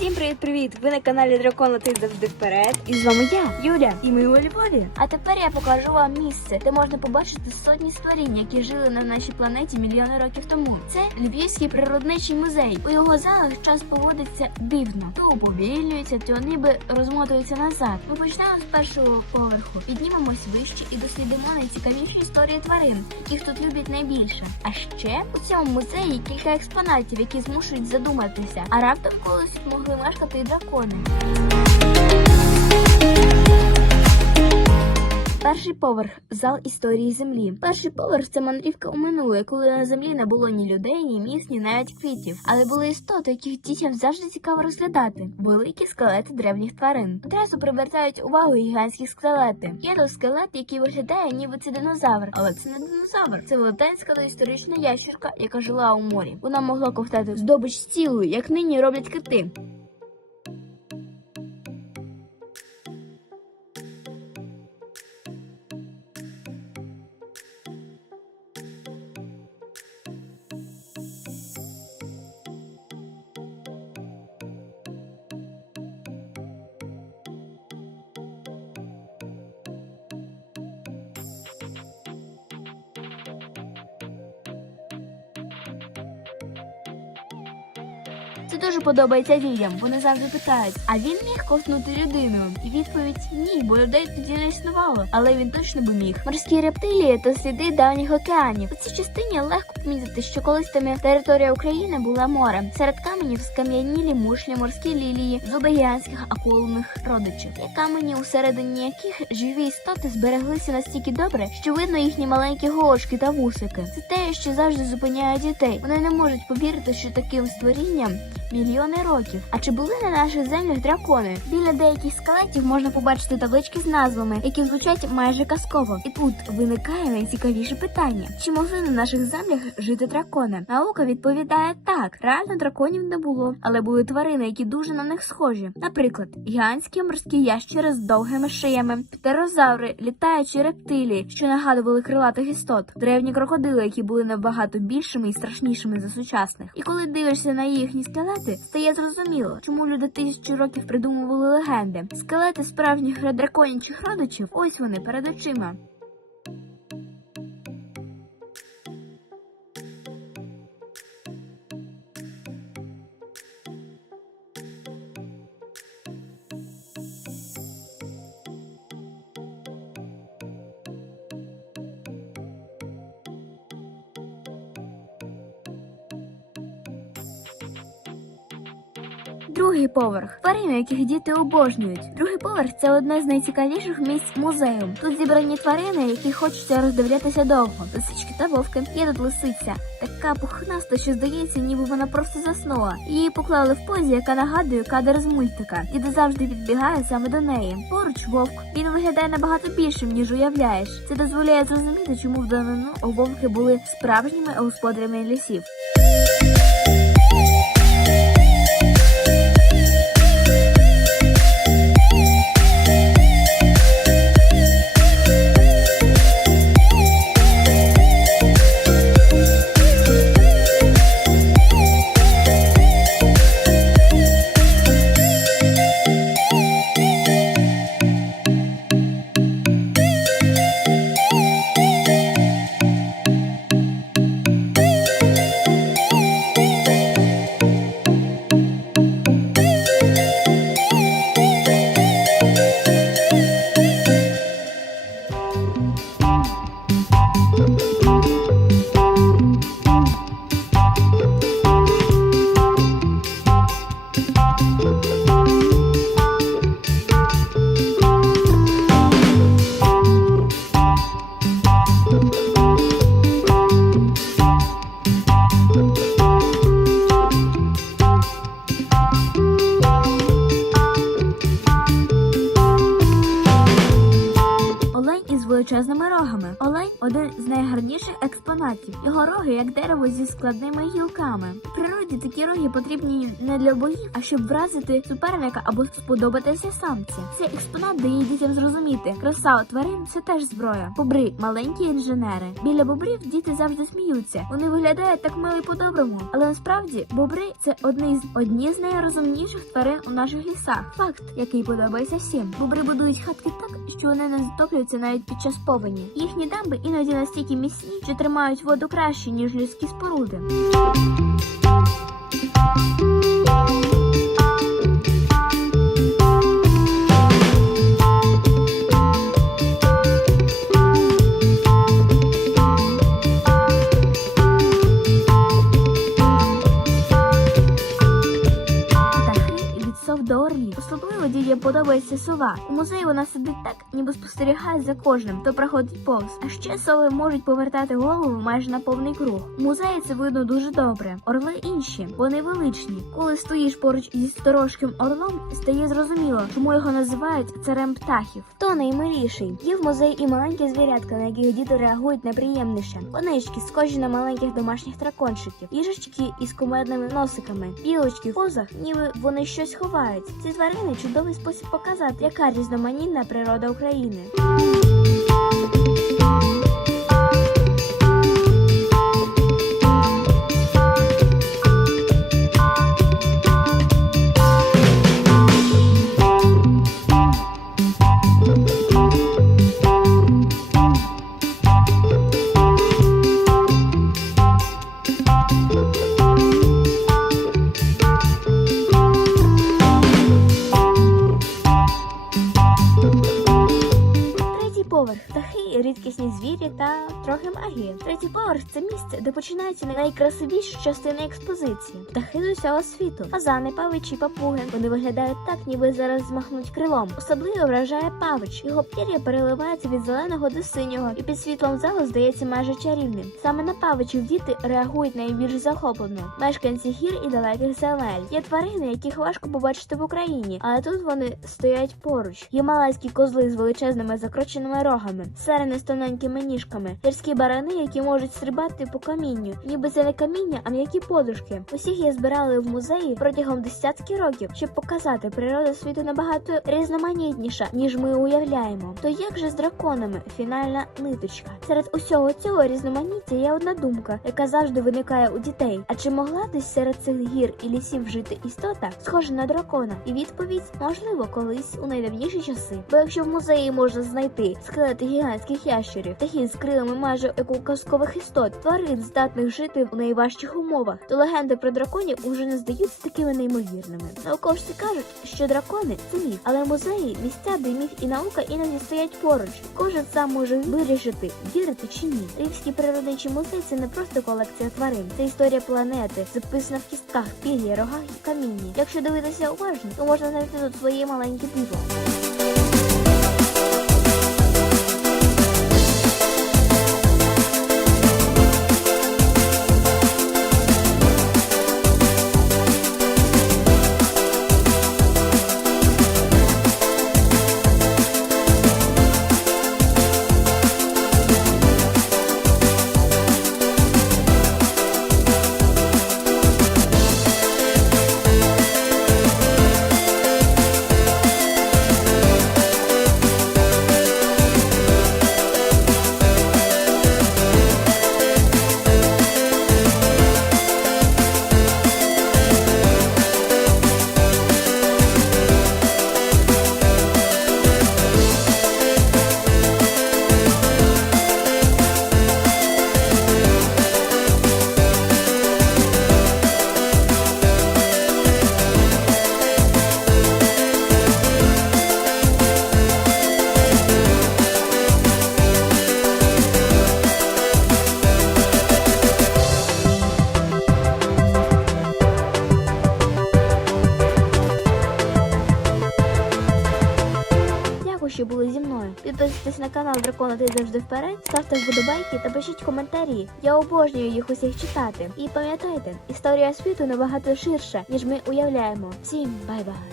Всім привіт-привіт! Ви на каналі Дракон летить завжди вперед. І з вами я, Юля, і ми у Львові. А тепер я покажу вам місце, де можна побачити сотні створінь, які жили на нашій планеті мільйони років тому. Це Львівський природничий музей. У його залах час поводиться дивно. То уповільнюється, то ніби розмотується назад. Ми почнемо з першого поверху, піднімемось вище і дослідимо найцікавіші історії тварин, яких тут люблять найбільше. А ще у цьому музеї кілька експонатів, які змушують задуматися. А раптом колись тут могли мешкати і дракони. Перший поверх зал історії землі. Перший поверх це мандрівка у минуле, коли на землі не було ні людей, ні міст, ні навіть квітів. Але були істоти, яких дітям завжди цікаво розглядати. Великі скелети древніх тварин. Одразу привертають увагу гігантські скелети. Є тут скелет, який виглядає, ніби це динозавр, але це не динозавр. Це велетенська доісторична ящерка, яка жила у морі. Вона могла ковтати здобич цілою, як нині роблять кити. Це дуже подобається людям. Вони завжди питають: а він міг ковтнути людину? І відповідь ні, бо людей тоді не існувало. Але він точно би міг. Морські рептилії то сліди давніх океанів. У цій частині легко помітити, що колись там територія України була морем. Серед каменів скам'янілі мушлі, морські лілії, зуби гігантських акулних родичів. Є камені, усередині яких живі істоти збереглися настільки добре, що видно їхні маленькі голочки та вусики. Це те, що завжди зупиняє дітей. Вони не можуть повірити, що таким створінням мільйони років. А чи були на наших землях дракони? Біля деяких скелетів можна побачити таблички з назвами, які звучать майже казково. І тут виникає найцікавіше питання: чи могли на наших землях жити дракони? Наука відповідає так: реально драконів не було, але були тварини, які дуже на них схожі. Наприклад, гігантські морські ящери з довгими шиями, птерозаври, літаючі рептилії, що нагадували крилатих істот, древні крокодили, які були набагато більшими і страшнішими за сучасних. І коли дивишся на їхні скелети, стає зрозуміло, чому люди тисячі років придумували легенди. Скелети справжніх драконячих родичів, ось вони перед очима. Другий поверх тварини, яких діти обожнюють. Другий поверх це одне з найцікавіших місць музею. Тут зібрані тварини, які хочеться роздивлятися довго. Лисички та вовки. Є тут лисиця, така пухнаста, що здається, ніби вона просто заснула. Її поклали в позі, яка нагадує кадр з мультика. Діда завжди підбігає саме до неї. Поруч вовк. Він виглядає набагато більшим, ніж уявляєш. Це дозволяє зрозуміти, чому в давнину вовки були справжніми господарями лісів. Величезними рогами. Олень один з найгарніших експонатів. Його роги як дерево зі складними гілками. В природі такі роги потрібні не для боїв, а щоб вразити суперника або сподобатися самці. Цей експонат дає дітям зрозуміти, краса тварин це теж зброя. Бобри маленькі інженери. Біля бобрів діти завжди сміються. Вони виглядають так мило по-доброму. Але насправді бобри це одні з одні з найрозумніших тварин у наших лісах. Факт, який подобається всім. Бобри будують хатки так, що вони не затоплюються навіть під час повені. Їхні дамби іноді настільки міцні, що тримають воду краще, ніж людські споруди. Подобається сова. У музеї вона сидить так, ніби спостерігає за кожним, хто проходить повз. А ще сови можуть повертати голову майже на повний круг. У музеї це видно дуже добре. Орли інші, вони величні. Коли стоїш поруч зі сторожким орлом, стає зрозуміло, чому його називають царем птахів. Хто наймиліший? Є в музеї і маленькі звірятка, на яких діти реагують найприємніше. Конички, схожі на маленьких домашніх дракончиків, їжачки із кумедними носиками, білочки в позах, ніби вони щось ховають. Ці тварини чудовий спосіб показати, яка різноманітна природа України. Поверх птахи, рідкісні звірі та трохи магії. Третій поверх це місце, де починаються найкрасивіші частини експозиції. Птахи з усього світу. Фазани, павичі, папуги. Вони виглядають так, ніби зараз змахнуть крилом. Особливо вражає павич. Його пір'я переливається від зеленого до синього, і під світлом залу здається майже чарівним. Саме на павичів діти реагують найбільш захоплено. Мешканці гір і далеких земель. Є тварини, яких важко побачити в Україні, але тут вони стоять поруч. Гімалайські козли з величезними закрученими рогами, сирени з тоненькими ніжками, гірські барани, які можуть стрибати по камінню, ніби це не каміння, а м'які подушки. Усіх я збирали в музеї протягом десятки років, щоб показати, природа світу набагато різноманітніша, ніж ми уявляємо. То як же з драконами? Фінальна ниточка. Серед усього цього різноманіття є одна думка, яка завжди виникає у дітей. А чи могла десь серед цих гір і лісів жити істота, схожа на дракона? І відповідь можливо колись у найдавніші часи. Бо якщо в музеї можна знайти скелети гігантських ящерів, птахів з крилами майже як казкових істот, тварин, здатних жити в найважчих умовах, то легенди про драконів уже не здаються такими неймовірними. Науковці кажуть, що дракони це міф, але музеї місця, де міф і наука іноді стоять поруч. Кожен сам може вирішити, вірити чи ні. Львівський природничий музей це не просто колекція тварин, це історія планети, записана в кістках, пір'ї, рогах і камінні. Якщо дивитися уважно, то можна знайти тут своє маленьке диво. Що були зі мною. Підписуйтесь на канал Дракона Ти завжди вперед, ставте вподобайки та пишіть коментарі. Я обожнюю їх усіх читати. І пам'ятайте, історія світу набагато ширша, ніж ми уявляємо. Всім бай-бай!